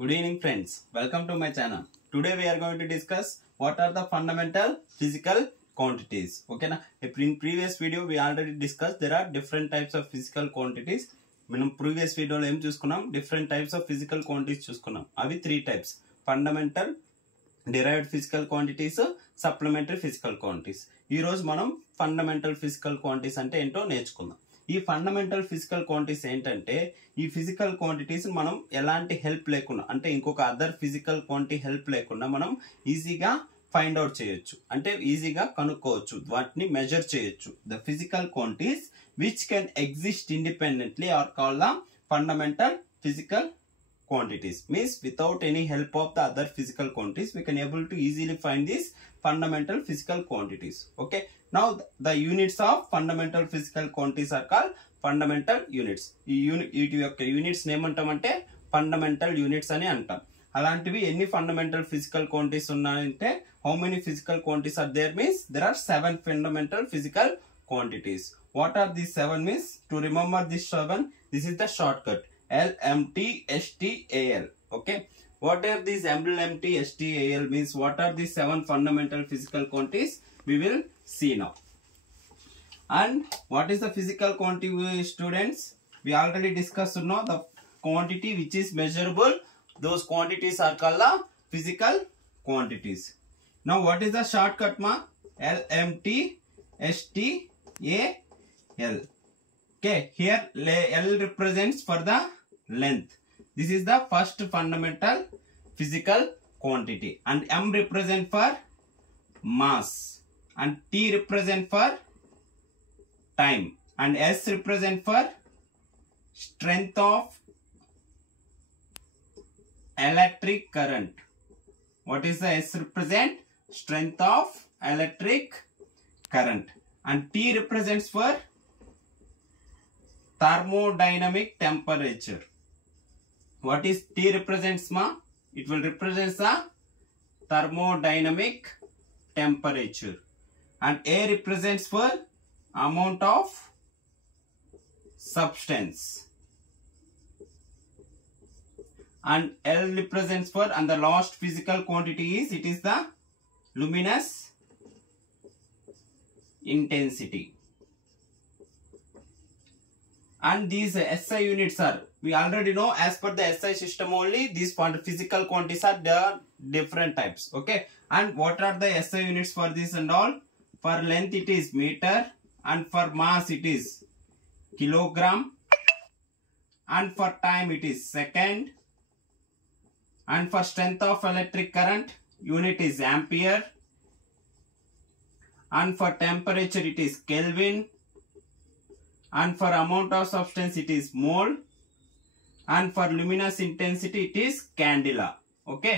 Good evening friends, welcome to my channel. Today we are going to discuss what are the fundamental physical quantities. Okay na? In previous video we already discussed there are different types of physical quantities. మనం previous video లో ఏం చూసుకున్నాం, different types of physical quantities చూసుకున్నాం. అవి 3 types: fundamental, derived physical quantities, supplementary physical quantities. ఈ రోజు మనం fundamental physical quantities అంటే ఏంటో నేర్చుకుందాం. ఈ ఫండమెంటల్ ఫిజికల్ క్వాంటిటీస్ ఏంటంటే ఈ ఫిజికల్ క్వాంటిటీస్ మనం ఎలాంటి హెల్ప్ లేకుండా అంటే ఇంకొక అదర్ ఫిజికల్ క్వాంటిటీ హెల్ప్ లేకుండా మనం ఈజీగా ఫైండ్ అవుట్ చేయొచ్చు, అంటే ఈజీగా కనుక్కోవచ్చు, వాటిని మెజర్ చేయొచ్చు. The physical quantities which can exist independently are called the fundamental physical quantities. Means without any help of the other physical quantities we can able to easily find these fundamental physical quantities. Okay, now the units of fundamental physical quantities are called fundamental units. ఈ units ఏమంటామంటే fundamental units అని అంటాం. అలాంటివి ఎన్ని fundamental physical quantities ఉన్నాయంటే how many physical quantities are there means there are 7 fundamental physical quantities. What are these 7 means? To remember this 7, this is the shortcut LMTSTAL. Okay, what are these LMTSTAL means? What are these 7 fundamental physical quantities? We will see now. And what is the physical quantity, students? We already discussed now the quantity which is measurable. Those quantities are called the physical quantities. Now what is the shortcut ma? LMTSTAL. Okay, here L represents for the length. This is the first fundamental physical quantity, and M represent for mass, and T represent for time, and S represent for strength of electric current. What is the S represent? Strength of electric current, and T represents for thermodynamic temperature. What is T represents ma? It will represent the thermodynamic temperature, and A represents for amount of substance, and L represents for, and the last physical quantity is, it is the luminous intensity. And these SI units are, we already know as per the SI system only these physical quantities are the different types. Okay, and what are the SI units for this and all? For length it is meter, and for mass it is kilogram, and for time it is second, and for strength of electric current unit is ampere, and for temperature it is Kelvin, and for amount of substance it is mole, and for luminous intensity it is candela. Okay,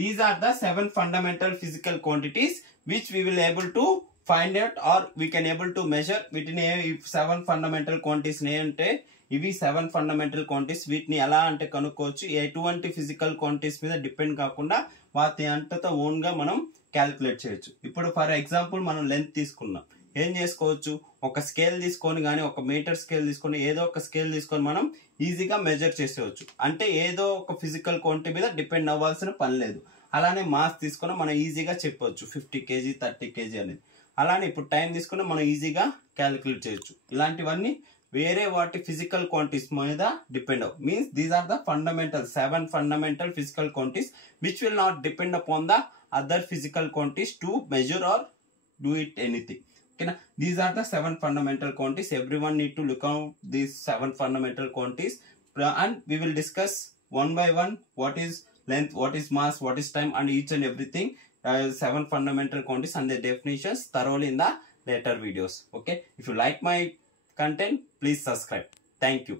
these are the 7 fundamental physical quantities which we will able to find out or we can able to measure within 7 fundamental quantities ante ivi 7 fundamental quantities వీటిని ఎలా అంటే కనుక్కోవచ్చు. ఎటువంటి physical quantities మీద depend కాకుండా వాటి అంతటా own గా మనం క్యాలిక్యులేట్ చేయొచ్చు. ఇప్పుడు ఫర్ ఎగ్జాంపుల్ మనం లెంత్ తీసుకున్నాం, ఏం చేసుకోవచ్చు, ఒక స్కేల్ తీసుకొని కానీ ఒక మీటర్ స్కేల్ తీసుకొని ఏదో ఒక స్కేల్ తీసుకొని మనం ఈజీగా మెజర్ చేసేవచ్చు. అంటే ఏదో ఒక ఫిజికల్ క్వాంటిటీ మీద డిపెండ్ అవ్వాల్సిన పని లేదు. అలానే మాస్ తీసుకొని మనం ఈజీగా చెప్పవచ్చు 50 kg 30 kg అనేది. అలానే ఇప్పుడు టైం తీసుకుని మనం ఈజీగా క్యాలిక్యులేట్ చేయొచ్చు. ఇలాంటివన్నీ వేరే వాటి ఫిజికల్ క్వాంటిటీస్ మీద డిపెండ్ అవ్వ. Means these are the fundamental 7 fundamental physical quantities which will not depend upon the other physical quantities to measure or do it anything. Okay, these are the 7 fundamental quantities. Everyone need to look out these 7 fundamental quantities, and we will discuss one by one what is length, what is mass, what is time, and each and everything 7 fundamental quantities and their definitions thoroughly in the later videos. Okay, if you like my content, please subscribe. Thank you.